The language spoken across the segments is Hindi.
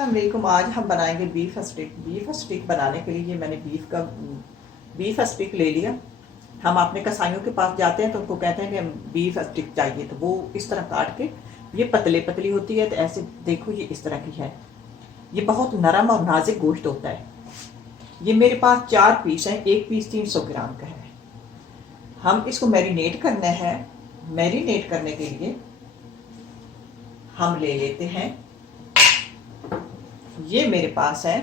अस्सलाम वालेकुम। आज हम बनाएंगे बीफ स्टिक। बीफ स्टिक बनाने के लिए मैंने बीफ स्टिक ले लिया। हम अपने कसाईयों के पास जाते हैं तो उनको कहते हैं कि बीफ स्टिक चाहिए, तो वो इस तरह काट के, ये पतले पतली होती है, तो ऐसे देखो ये इस तरह की है। ये बहुत नरम और नाजुक गोश्त होता है। ये मेरे पास 4 पीस हैं, एक पीस 300 ग्राम का है। हम इसको मैरिनेट करना है। मैरिनेट करने के लिए हम ले लेते हैं, ये मेरे पास है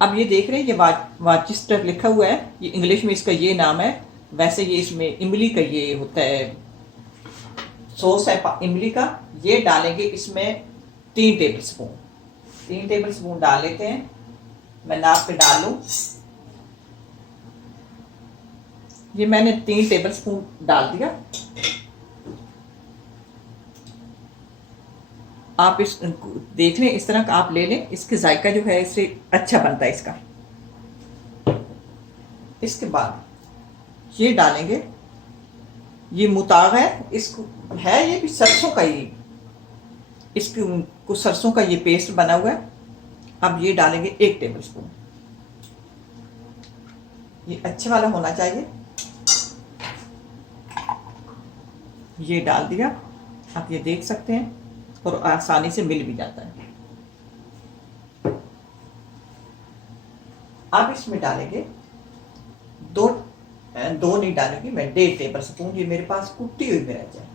अब ये देख रहे हैं, ये वाचिस्टर लिखा हुआ है, ये इंग्लिश में इसका ये नाम है। वैसे ये इसमें इमली का ये होता है, सॉस है इमली का। ये डालेंगे इसमें 3 टेबल स्पून। 3 टेबल स्पून डाल लेते हैं। मैं नाप पे डाल लूं। ये मैंने 3 टेबल स्पून डाल दिया। आप इस देख लें, इस तरह का आप ले लें, इसके जायका जो है इससे अच्छा बनता है इसका। इसके बाद ये डालेंगे, ये मुताग है, इसको है ये भी सरसों का, ये इसकी कुछ सरसों का ये पेस्ट बना हुआ है। अब ये डालेंगे 1 टेबल स्पून। ये अच्छे वाला होना चाहिए। ये डाल दिया, आप ये देख सकते हैं, और आसानी से मिल भी जाता है। अब इसमें डालेंगे दो नहीं डालेंगे मैं, 1.5 टेबल स्पून। ये मेरे पास कुटी हुई मिर्च है,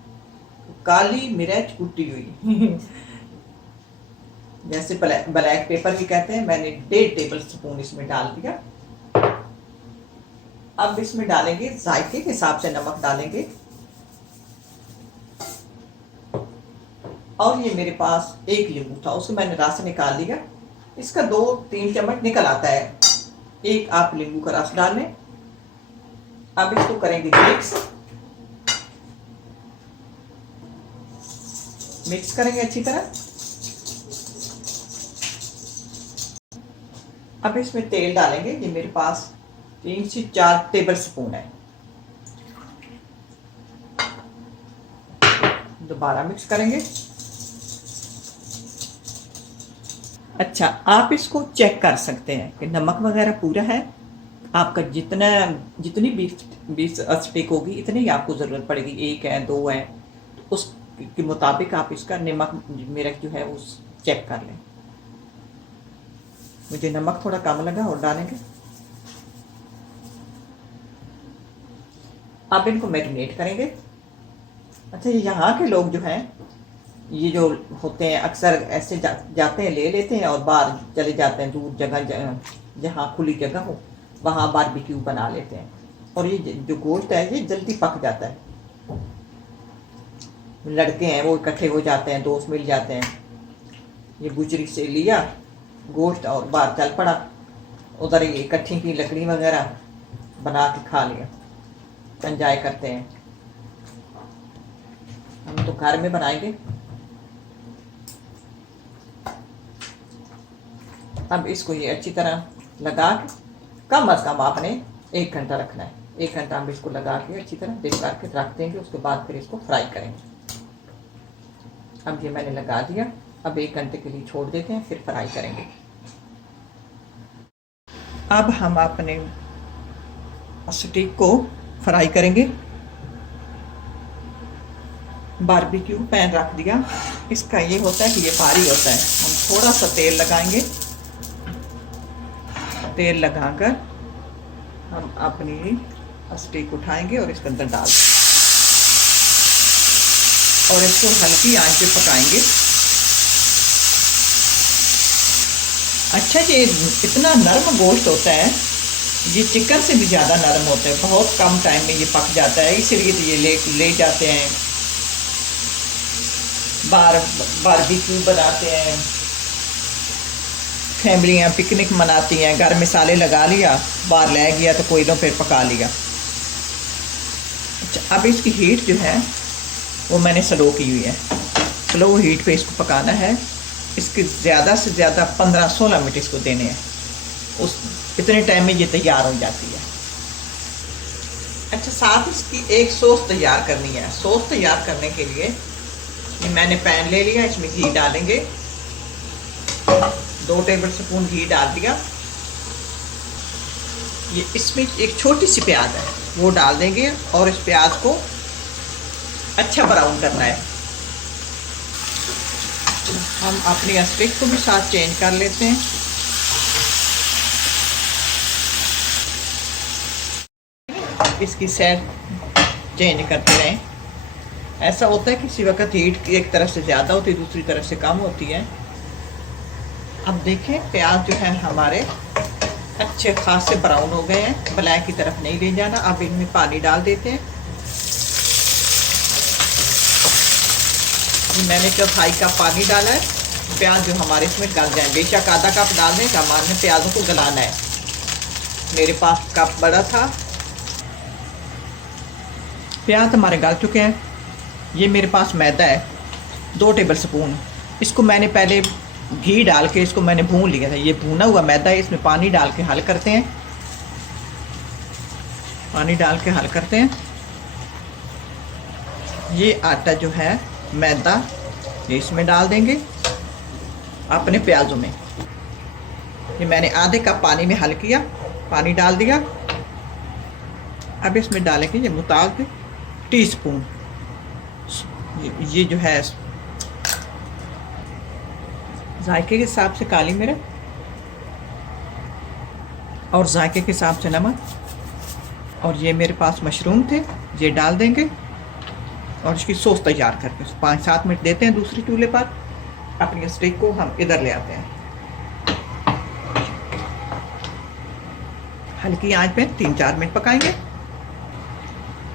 काली मिर्च कुटी हुई जैसे ब्लैक पेपर भी कहते हैं। मैंने 1.5 टेबल स्पून इसमें डाल दिया। अब इसमें डालेंगे जायके के हिसाब से नमक डालेंगे। और ये मेरे पास 1 नींबू था, उसको मैंने रस निकाल लिया। इसका 2-3 चम्मच निकल आता है। 1 आप नींबू का रस डाल लें। अब इसको करेंगे मिक्स करेंगे अच्छी तरह। अब इसमें तेल डालेंगे। ये मेरे पास 3 से 4 टेबल स्पून है। दोबारा मिक्स करेंगे। अच्छा, आप इसको चेक कर सकते हैं कि नमक वगैरह पूरा है। आपका जितनी बीफ स्टिक होगी इतनी ही आपको ज़रूरत पड़ेगी। 1 है, 2 है, तो उसके मुताबिक आप इसका नमक मिर्च जो है वो चेक कर लें। मुझे नमक थोड़ा कम लगा और डालेंगे। आप इनको मैरिनेट करेंगे। अच्छा, ये यहाँ के लोग जो हैं, ये जो होते हैं अक्सर ऐसे जाते हैं, ले लेते हैं और बाहर चले जाते हैं, दूर जगह जहाँ खुली जगह हो वहाँ बारबेक्यू बना लेते हैं। और ये जो गोश्त है ये जल्दी पक जाता है। लड़के हैं वो इकट्ठे हो जाते हैं, दोस्त मिल जाते हैं। ये बुचरी से लिया गोश्त और बाहर चल पड़ा, उधर ये इकट्ठी की लकड़ी वगैरह बना के खा लिया, एंजॉय करते हैं। हम तो घर में बनाएंगे। अब इसको ये अच्छी तरह लगा के, कम अज़ कम आपने 1 घंटा रखना है। 1 घंटा हम इसको लगा के अच्छी तरह डिप करके रख देंगे। उसके बाद फिर इसको फ्राई करेंगे। अब ये मैंने लगा दिया। अब 1 घंटे के लिए छोड़ देते हैं, फिर फ्राई करेंगे। अब हम अपने स्टिक को फ्राई करेंगे। बारबेक्यू पैन रख दिया। इसका ये होता है कि ये भारी होता है। हम थोड़ा सा तेल लगाएंगे। तेल लगाकर हम अपनी स्टिक उठाएंगे और इसके अंदर डाल देंगे और इसको हल्की आंच पे पकाएंगे। अच्छा, ये इतना नरम गोश्त होता है, ये चिकन से भी ज़्यादा नरम होता है। बहुत कम टाइम में ये पक जाता है, इसलिए तो ये ले जाते हैं, बारबेक्यू बनाते हैं, फैमिलियाँ पिकनिक मनाती हैं। घर मसाले लगा लिया, बाहर ले गया तो कोई तो फिर पका लिया। अच्छा, अब इसकी हीट जो है वो मैंने स्लो की हुई है। स्लो हीट पे इसको पकाना है। इसके ज़्यादा से ज़्यादा 15-16 मिनट इसको देने हैं। उस इतने टाइम में ये तैयार हो जाती है। अच्छा, साथ इसकी एक सॉस तैयार करनी है। सॉस तैयार करने के लिए ये मैंने पैन ले लिया, इसमें घी डालेंगे, 2 टेबल स्पून घी डाल दिया। ये इसमें एक छोटी सी प्याज है वो डाल देंगे और इस प्याज को अच्छा ब्राउन करना है। हम अपनी स्टिक को भी साथ चेंज कर लेते हैं। इसकी साइड चेंज करते रहें। ऐसा होता है किसी वक्त हीट एक तरफ से ज़्यादा होती है, दूसरी तरफ से कम होती है। अब देखें प्याज जो है हमारे अच्छे खासे ब्राउन हो गए हैं, ब्लैक की तरफ नहीं ले जाना। अब इनमें पानी डाल देते हैं। मैंने 1/4 कप पानी डाला है। प्याज जो हमारे इसमें गल जाए, बेशक आधा कप डाल दें, हमारे प्याजों को गलाना है। मेरे पास कप बड़ा था। प्याज हमारे गल चुके हैं। ये मेरे पास मैदा है 2 टेबल स्पून। इसको मैंने पहले घी डाल के इसको मैंने भून लिया था। ये भुना हुआ मैदा है, इसमें पानी डाल के हल करते हैं। पानी डाल के हल करते हैं। ये आटा जो है मैदा, ये इसमें डाल देंगे अपने प्याजों में। ये मैंने आधे कप पानी में हल किया, पानी डाल दिया। अब इसमें डालेंगे ये मुताबिक टीस्पून, ये जो है जायके के हिसाब से काली मिर्च और जायके के हिसाब से नमक। और ये मेरे पास मशरूम थे, ये डाल देंगे और इसकी सॉस तैयार करके 5-7 मिनट देते हैं दूसरी चूल्हे पर। अपनी स्टिक को हम इधर ले आते हैं। हल्की आंच पे 3-4 मिनट पकाएंगे।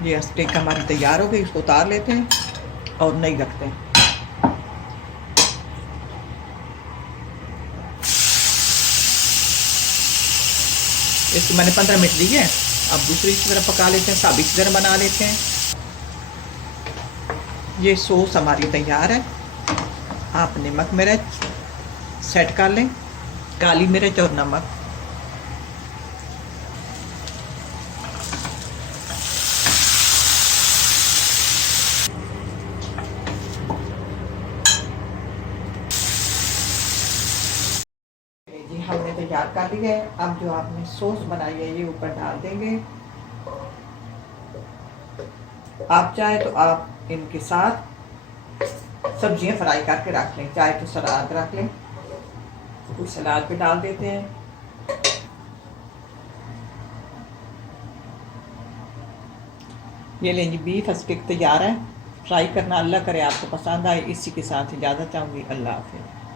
ये स्टिक हमारी तैयार हो गई, इसको उतार लेते हैं और नहीं रखते हैं। इसको मैंने 15 मिनट दिए। अब दूसरी तरफ पका लेते हैं, साबित तरह बना लेते हैं। ये सॉस हमारी तैयार है। आप नमक मिर्च सेट कर लें, काली मिर्च और नमक। जी हमने तैयार कर ली है। अब जो आपने सॉस बनाई है ये ऊपर डाल देंगे। आप चाहे तो आप इनके साथ सब्जियां फ्राई करके रख लें, चाहे तो सलाद रख लें, कुछ सलाद पे डाल देते हैं। ये लें जी, बीफ स्टिक तैयार है। फ्राई करना, अल्लाह करे आपको पसंद आए। इसी के साथ इजाज़त चाहूँगी। अल्लाह हाफ़िज़।